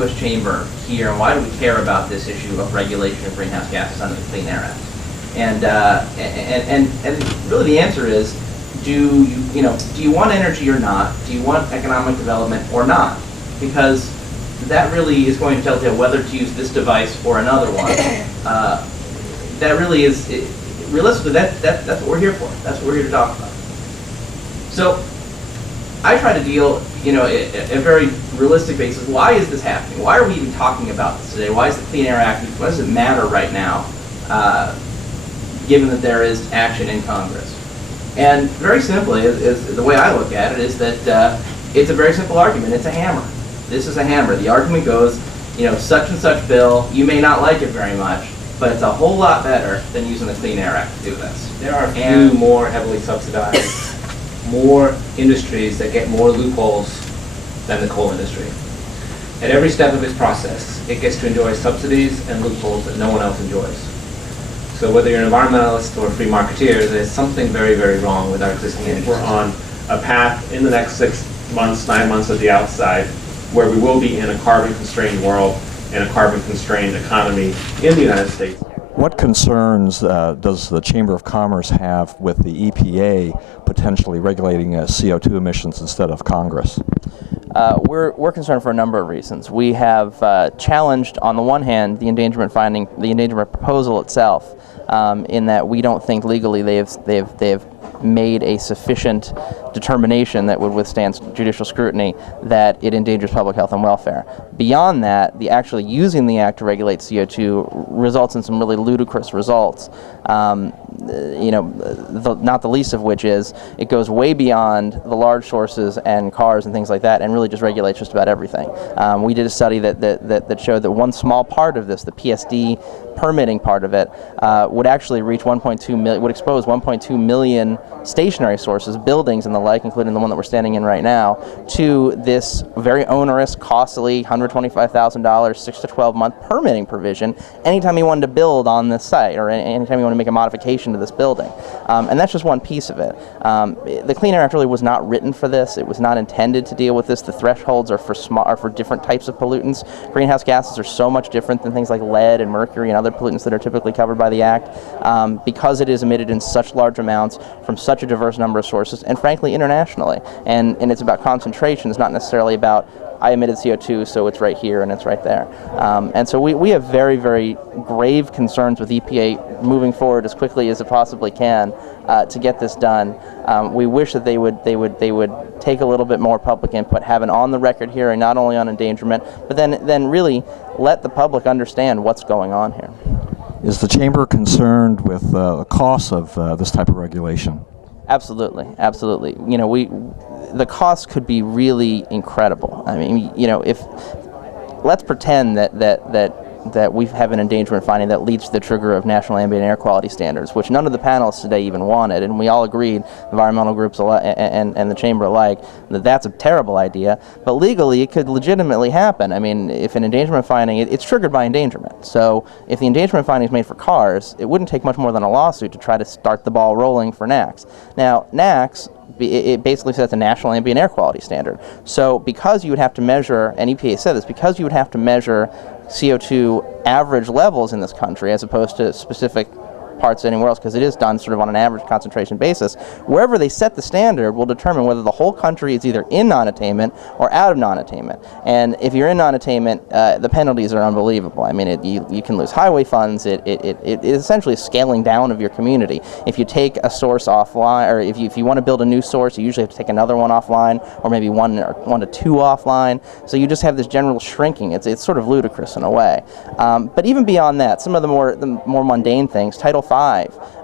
U.S. Chamber here, and why do we care about this issue of regulation of greenhouse gases under the Clean Air Act? And really the answer is, do you want energy or not? Do you want economic development or not? Because that really is going to tell you whether to use this device or another one. That really is, realistically, that's what we're here for. That's what we're here to talk about. So I try to deal, a very realistic basis. Why is this happening? Why are we even talking about this today? Why is the Clean Air Act, why does it matter right now, given that there is action in Congress? And very simply, is the way I look at it, is that it's a very simple argument. It's a hammer. This is a hammer. The argument goes, such and such bill, you may not like it very much, but it's a whole lot better than using the Clean Air Act to do this. There are a few more heavily subsidized, more industries that get more loopholes than the coal industry. At every step of its process, it gets to enjoy subsidies and loopholes that no one else enjoys. So whether you're an environmentalist or a free marketeer, there's something very, very wrong with our existing industry. We're on a path in the next 6 months, 9 months at the outside, where we will be in a carbon-constrained world and a carbon-constrained economy in the United States. What concerns does the Chamber of Commerce have with the EPA potentially regulating CO2 emissions instead of Congress? We're concerned for a number of reasons. We have challenged, on the one hand, the endangerment proposal itself, in that we don't think legally they've made a sufficient determination that would withstand judicial scrutiny that it endangers public health and welfare. Beyond that, actually using the act to regulate CO2 results in some really ludicrous results. Not the least of which is it goes way beyond the large sources and cars and things like that, and really just regulates just about everything. We did a study that showed that one small part of this, the PSD permitting part of it, would actually reach 1.2 million, would expose 1.2 million stationary sources, buildings and the like, including the one that we're standing in right now, to this very onerous, costly $125,000, 6 to 12 month permitting provision anytime you wanted to build on this site or anytime you want to make a modification to this building. And that's just one piece of it. The Clean Air Act really was not written for this. It was not intended to deal with this. The thresholds are for different types of pollutants. Greenhouse gases are so much different than things like lead and mercury and other pollutants that are typically covered by the Act, because it is emitted in such large amounts from such a diverse number of sources, and frankly internationally. And it's about concentration. It's not necessarily about I emitted CO2, so it's right here and it's right there. And so we have very, very grave concerns with EPA moving forward as quickly as it possibly can to get this done. We wish that they would take a little bit more public input, have an on-the-record hearing, not only on endangerment, but then really let the public understand what's going on here. Is the Chamber concerned with the costs of this type of regulation? Absolutely, absolutely. The costs could be really incredible. I mean, let's pretend that we have an endangerment finding that leads to the trigger of national ambient air quality standards, which none of the panelists today even wanted, and we all agreed, environmental groups and the Chamber alike, that that's a terrible idea. But legally, it could legitimately happen. I mean, if an endangerment finding, it's triggered by endangerment. So if the endangerment finding is made for cars, it wouldn't take much more than a lawsuit to try to start the ball rolling for NAAQS. Now, NAAQS, it basically sets a national ambient air quality standard. So because you would have to measure, and EPA said this, because you would have to measure CO2 average levels in this country as opposed to specific parts anywhere else, because it is done sort of on an average concentration basis, wherever they set the standard will determine whether the whole country is either in non-attainment or out of non-attainment. And if you're in non-attainment, the penalties are unbelievable. I mean, you can lose highway funds. It is essentially a scaling down of your community. If you take a source offline, or if you want to build a new source, you usually have to take another one offline, or maybe one to two offline. So you just have this general shrinking. It's sort of ludicrous in a way. But even beyond that, some of the more mundane things, Title V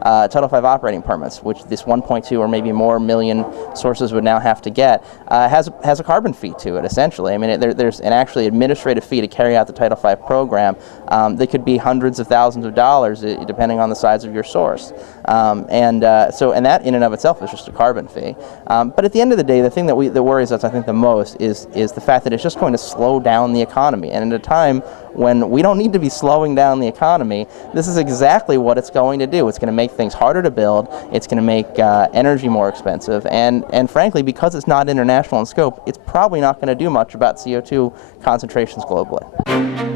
operating permits, which this 1.2 or maybe more million sources would now have to get, has a carbon fee to it, essentially. I mean, there's an actually administrative fee to carry out the Title V program that could be hundreds of thousands of dollars, depending on the size of your source. And that in and of itself is just a carbon fee. But at the end of the day, the thing that worries us, I think, the most is the fact that it's just going to slow down the economy. And at a time when we don't need to be slowing down the economy, this is exactly what it's going to do. It's going to make things harder to build. It's going to make energy more expensive. And frankly, because it's not international in scope, it's probably not going to do much about CO2 concentrations globally.